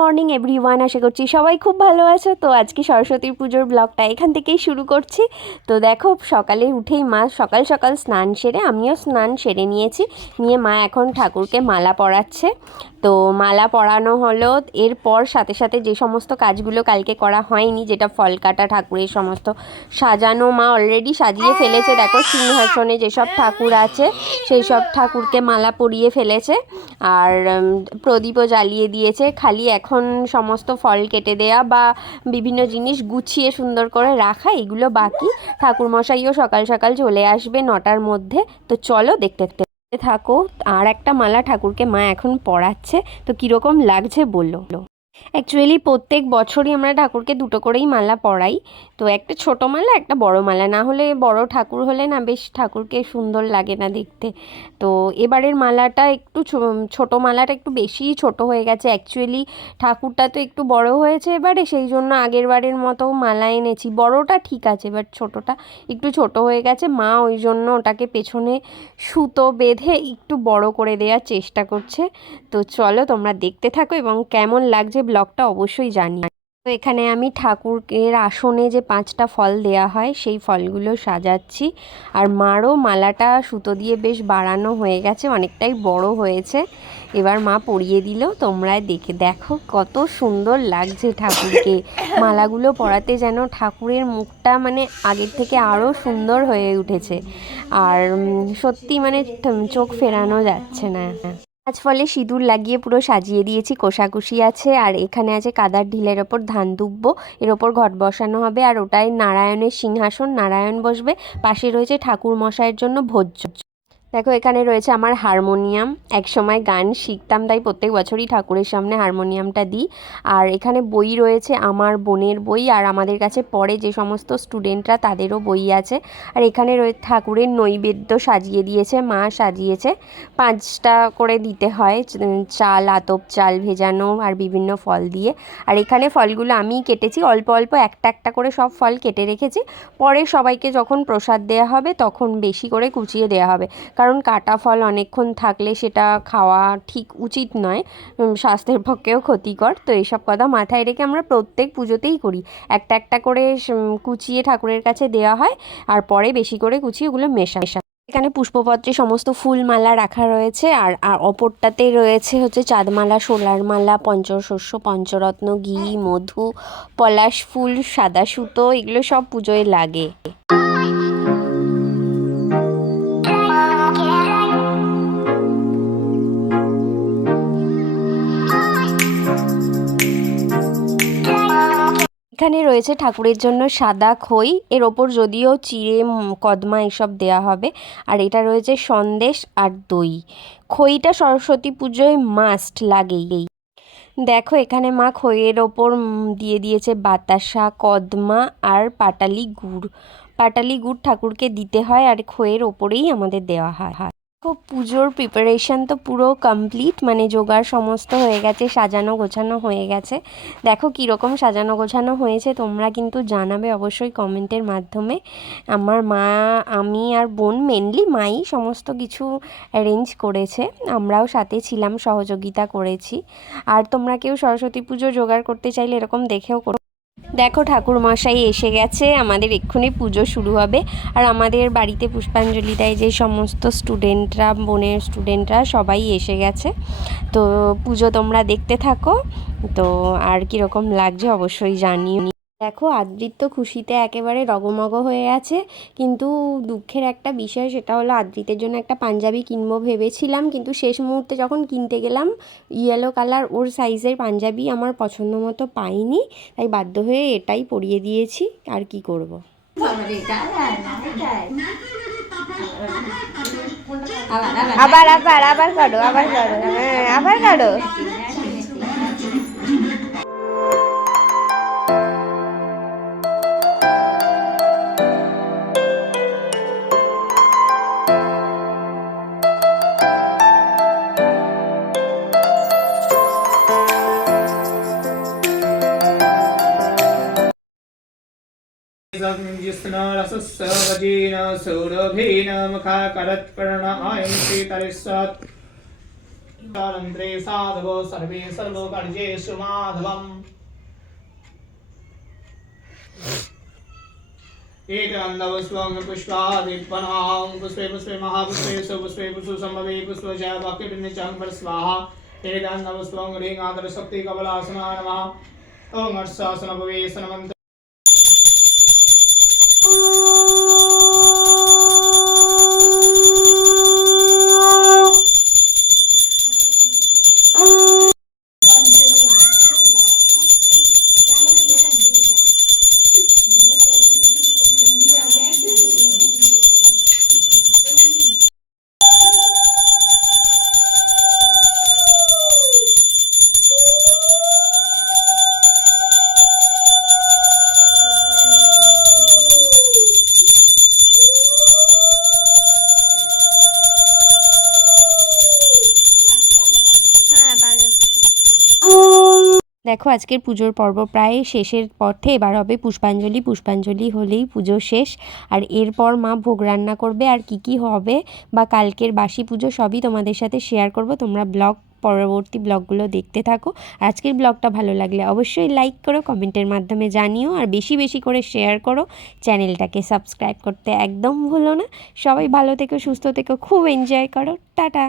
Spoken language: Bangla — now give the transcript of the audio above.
মর্নিং এভরিওয়ান, আশা করছি সবাই খুব ভালো আছো। তো আজকে সরস্বতী পুজোর ব্লগটা এখান থেকেই শুরু করছি। তো দেখো, সকালে উঠেই মা সকাল সকাল স্নান সেরে, আমিও স্নান সেরে নিয়েছি, নিয়ে মা এখন ঠাকুরকে মালা পরাচ্ছে। তো মালা পরানো হলো, এরপর সাথে সাথে যে সমস্ত কাজগুলো কালকে করা হয়নি, যেটা ফল কাটা, ঠাকুরের সমস্ত সাজানো, মা অলরেডি সাজিয়ে ফেলেছে। দেখো, সিংহাসনে যেসব ঠাকুর আছে সেই সব ঠাকুরকে মালা পরিয়ে ফেলেছে, আর প্রদীপও জ্বালিয়ে দিয়েছে। খালি এখন সমস্ত ফল কেটে দেয়া বা বিভিন্ন জিনিস গুছিয়ে সুন্দর করে রাখা, এগুলো বাকি। ঠাকুরমশাইও সকাল সকাল চলে আসবে 9টার মধ্যে। তো চলো দেখতে দেখতে থাকো। আর একটা মালা ঠাকুরকে মা এখন পরাচ্ছে। তো কীরকম লাগছে বললো। অ্যাকচুয়ালি প্রত্যেক বছরই আমরা ঠাকুরকে দুটো করেই মালা পরাই। তো একটা ছোটো মালা, একটা বড় মালা, না হলে বড় ঠাকুর হলে না বেশ ঠাকুরকে সুন্দর লাগে না দেখতে। তো এবারের মালাটা একটু ছোটো মালাটা একটু বেশিই ছোট হয়ে গেছে। অ্যাকচুয়ালি ঠাকুরটা তো একটু বড় হয়েছে এবারে, সেই জন্য আগের বারের মতো মালা এনেছি। বড়টা ঠিক আছে, বাট ছোটোটা একটু ছোট হয়ে গেছে। মা ওই জন্য ওটাকে পেছনে সুতো বেঁধে একটু বড় করে দেওয়ার চেষ্টা করছে। তো চলো তোমরা দেখতে থাকো, এবং কেমন লাগছে ব্লগটা অবশ্যই জানি। তো এখানে আমি ঠাকুরের আসনে যে 5টা ফল দেয়া হয় সেই ফলগুলো সাজাচ্ছি। আর মারও মালাটা সুতো দিয়ে বেশ বাড়ানো হয়ে গেছে, অনেকটাই বড় হয়েছে। এবার মা পরিয়ে দিল। তোমরা দেখো কত সুন্দর লাগছে ঠাকুরকে। মালাগুলো পরাতে যেন ঠাকুরের মুখটা মানে আগের থেকে আরও সুন্দর হয়ে উঠেছে। আর সত্যি মানে চোখ ফেরানো যাচ্ছে না। আজ ফলে সিঁদুর লাগিয়ে পুরো সাজিয়ে দিয়েছি, কোষাকুষি আছে। আর এখানে আছে কাদার ঢিলের ওপর ধান দুব্বো, এর ওপর ঘট বসানো হবে। আর ওটাই নারায়ণের সিংহাসন, নারায়ণ বসবে। পাশে রয়েছে ঠাকুর মশাইয়ের জন্য ভোজ্য। দেখো, এখানে রয়েছে আমার হারমোনিয়াম। এক সময় গান শিখতাম, তাই প্রত্যেক বছরই ঠাকুরের সামনে হারমোনিয়ামটা দিই। আর এখানে বই রয়েছে, আমার বোনের বই, আর আমাদের কাছে পড়ে যে সমস্ত স্টুডেন্টরা তাদেরও বই আছে। আর এখানে ঠাকুরের নৈবেদ্য সাজিয়ে দিয়েছে, মা সাজিয়েছে। 5টা করে দিতে হয়, চাল, আতপ চাল ভেজানো আর বিভিন্ন ফল দিয়ে। আর এখানে ফলগুলো আমিই কেটেছি, অল্প অল্প একটা একটা করে সব ফল কেটে রেখেছি। পরে সবাইকে যখন প্রসাদ দেওয়া হবে তখন বেশি করে কুচিয়ে দেওয়া হবে, কারণ কাটা ফল অনেকক্ষণ থাকলে সেটা খাওয়া ঠিক উচিত নয়, স্বাস্থ্যের পক্ষেও ক্ষতিকর। তো এইসব কথা মাথায় রেখে আমরা প্রত্যেক পুজোতেই করি, একটা একটা করে কুচিয়ে ঠাকুরের কাছে দেওয়া হয়, আর পরে বেশি করে কুচিয়ে ওগুলো মেশা। এখানে পুষ্পপত্রে সমস্ত ফুলমালা রাখা রয়েছে। আর অপরটাতে রয়েছে হচ্ছে চাঁদমালা, সোলার মালা, পঞ্চশস্য, পঞ্চরত্ন, ঘি, মধু, পলাশ ফুল, সাদা সুতো, এগুলো সব পুজোয় লাগে। এখানে রয়েছে ঠাকুরের জন্য সাদা খই, এর ওপর যদিও চিড়ে, কদমা এসব দেয়া হবে। আর এটা রয়েছে সন্দেশ আর দই। খইটা সরস্বতী পুজোয় মাস্ট লাগেই। দেখো, এখানে মা খইয়ের ওপর দিয়ে দিয়েছে বাতাসা, কদমা আর পাটালি গুড়। পাটালি গুড় ঠাকুরকে দিতে হয়, আর খইয়ের ওপরেই আমাদের দেওয়া হয়। খুব পুজোর প্রিপারেশান তো পুরো কমপ্লিট, মানে জোগাড় সমস্ত হয়ে গেছে, সাজানো গোছানো হয়ে গেছে। দেখো কীরকম সাজানো গোছানো হয়েছে, তোমরা কিন্তু জানাবে অবশ্যই কমেন্টের মাধ্যমে। আমার মা, আমি আর বোন, মেনলি মাই সমস্ত কিছু অ্যারেঞ্জ করেছে, আমরাও সাথে ছিলাম, সহযোগিতা করেছি। আর তোমরা কেউ সরস্বতী পুজো জোগাড় করতে চাইলে এরকম দেখেও করো। দেখো, ঠাকুর মশাই এসে গেছে, আমাদের এক্ষুনি পুজো শুরু হবে। আর আমাদের বাড়িতে পুষ্পাঞ্জলি দেয় যে সমস্ত স্টুডেন্টরা, বোনের স্টুডেন্টরা সবাই এসে গেছে। তো পুজো তোমরা দেখতে থাকো। তো আর কীরকম লাগছে অবশ্যই জানিও। দেখো, আদ্রিত খুশিতে একেবারে রগমগ হয়ে আছে। কিন্তু দুঃখের একটা বিষয়, সেটা হলো আদ্রিতের জন্য একটা পাঞ্জাবি কিনবো ভেবেছিলাম, কিন্তু শেষ মুহূর্তে যখন কিনতে গেলাম ইয়েলো কালার ওর সাইজের পাঞ্জাবি আমার পছন্দ মতো পাইনি, তাই বাধ্য হয়ে এটাই পরিয়ে দিয়েছি। আর কি করব। আবার আবার আবার করো, আবার করো, আবার করো। रन्त्रे साधवो सर्वे सर्वकार्येषु माधवम् एकान्दवस्वं पुष्पादित्पनां पुष्पे पुष्पे महापुष्पे सुपुष्पे पुष्पसम्भवे पुष्पजय वाक्यनिचं स्वाहा एकान्दवस्वं ह्रीङ्गादरशक्ति कमलासनाय नमः ॐ अर्षासनभवेशनमन्त्र দেখো আজকের পুজোর পর্ব প্রায় শেষের পথে, এবার হবে পুষ্পাঞ্জলি। পুষ্পাঞ্জলি হলেই পুজো শেষ। আর এরপর মা ভোগ রান্না করবে, আর কি কি হবে বা কালকের বাসি পুজো সবই তোমাদের সাথে শেয়ার করব। তোমরা পরবর্তী ব্লগগুলো দেখতে থাকো। আজকের ব্লগটা ভালো লাগলে অবশ্যই লাইক করো, কমেন্টের মাধ্যমে জানিও, আর বেশি বেশি করে শেয়ার করো। চ্যানেলটাকে সাবস্ক্রাইব করতে একদম ভুলো না। সবাই ভালো থেকো, সুস্থ থেকো, খুব এনজয় করো। টাটা।